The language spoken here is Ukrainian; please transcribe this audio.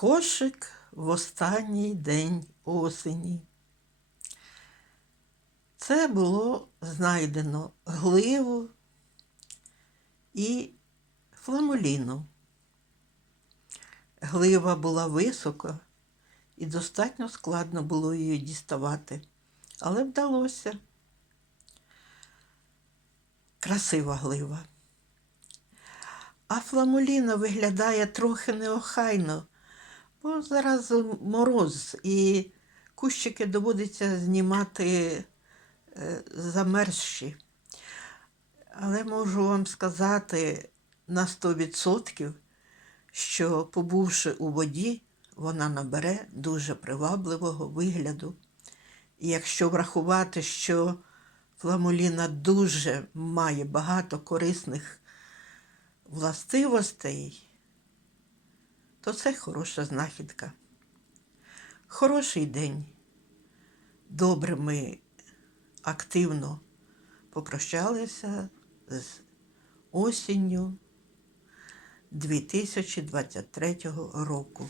Кошик в останній день осені. Це було знайдено гливу і фламуліну. Глива була висока і достатньо складно було її діставати, але вдалося. Красива глива. А фламуліна виглядає трохи неохайно, бо зараз мороз і кущики доводиться знімати е, замерзші. Але можу вам сказати на 100%, що побувши у воді, вона набере дуже привабливого вигляду. І якщо врахувати, що фламуліна дуже має багато корисних властивостей, то це хороша знахідка. Хороший день. Добре ми активно попрощалися з осінню 2023 року.